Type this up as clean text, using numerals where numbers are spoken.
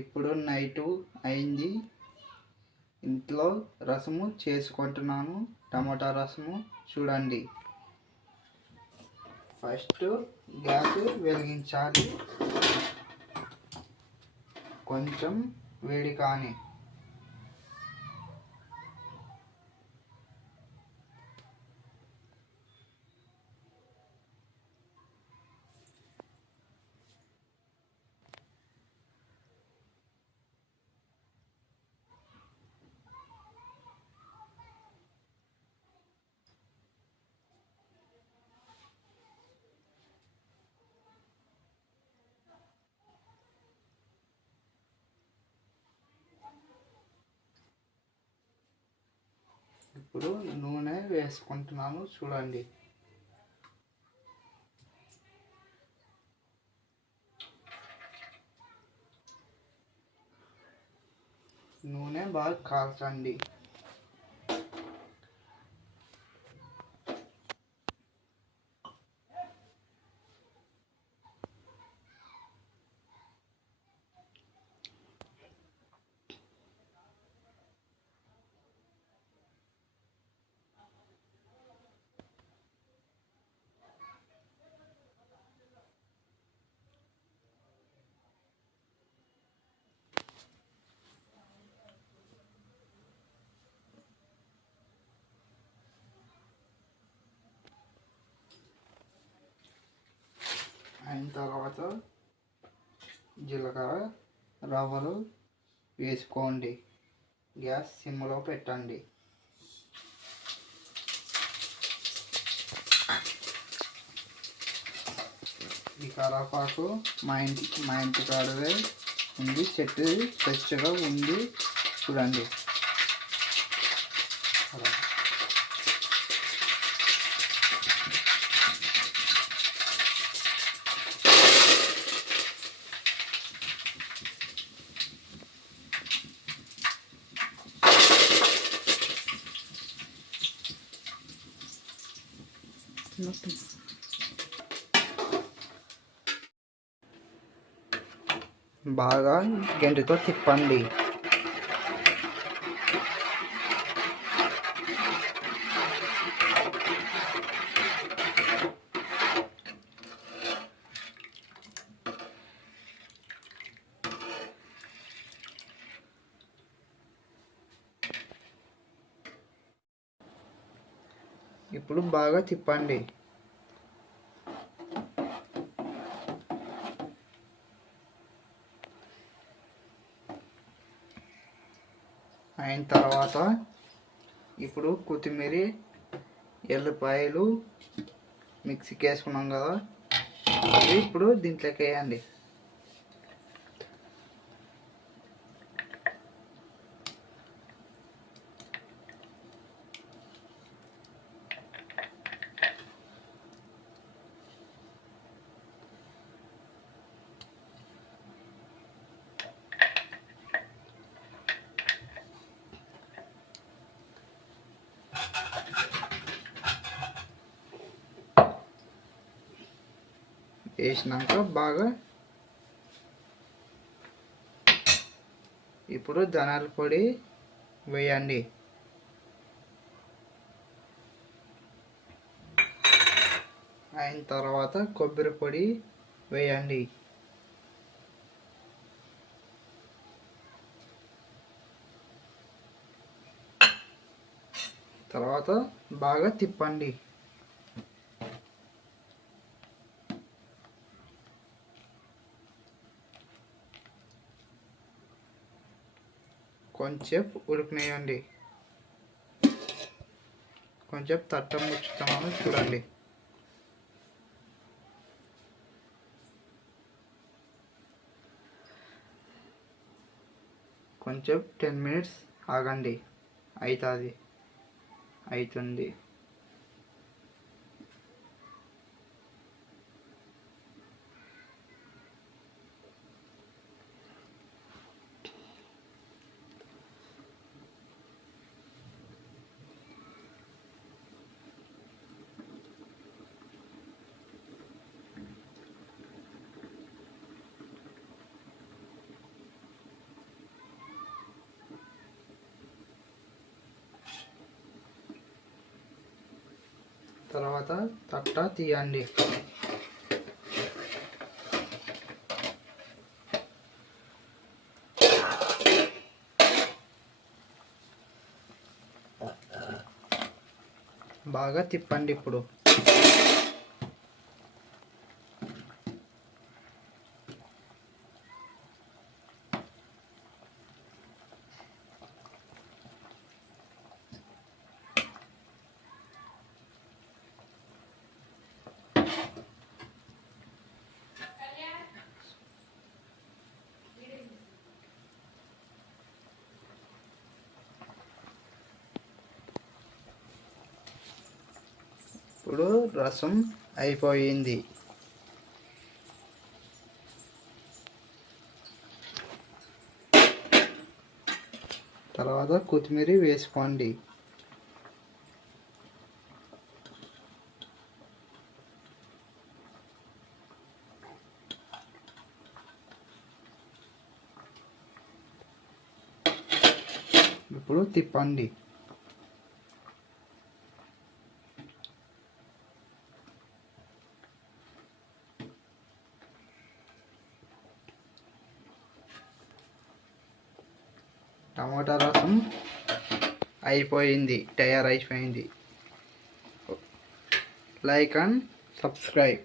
ఇప్పుడు నైటు అయింది. ఇంట్లో రసము చేసుకుంటున్నాను. టమాటా రసము చూడండి. ఫస్ట్ గ్యాస్ వెలిగించాలి. కొంచెం వేడి కానీ ఇప్పుడు నూనె వేసుకుంటున్నాను చూడండి. నూనె బాగా కాల్చండి. అయిన తర్వాత జీలకర్ర రవ్వలు వేసుకోండి. గ్యాస్ సిమ్లో పెట్టండి. ఈ కరివేపాకు మా ఇంటి కాడదే ఉంది, చెట్టు ఫ్రెష్గా ఉంది చూడండి. బాగా గంటితో తిప్పండి. ఇప్పుడు బాగా తిప్పండి. అయిన తర్వాత ఇప్పుడు కొత్తిమీర, ఎల్లిపాయలు మిక్సీకి వేసుకున్నాం కదా, అవి ఇప్పుడు దీంట్లోకి వేయండి. వేసినాక బాగా ఇప్పుడు ధనియాల పొడి వేయండి. అయిన తర్వాత కొబ్బరి పొడి వేయండి. తర్వాత బాగా తిప్పండి. కొంచెం ఉడకనేయండి. కొంచెం తట్ట ముచ్చుతామని చూడండి. కొంచెం 10 minutes ఆగండి, అవుతుంది. తర్వాత తట్ట తీయండి. బాగా తిప్పండి. ఇప్పుడు రసం అయిపోయింది. తర్వాత కొత్తిమీర వేసుకోండి. ఇప్పుడు తిప్పండి. టమాటా రసం అయిపోయింది, తయారైపోయింది. Like and subscribe.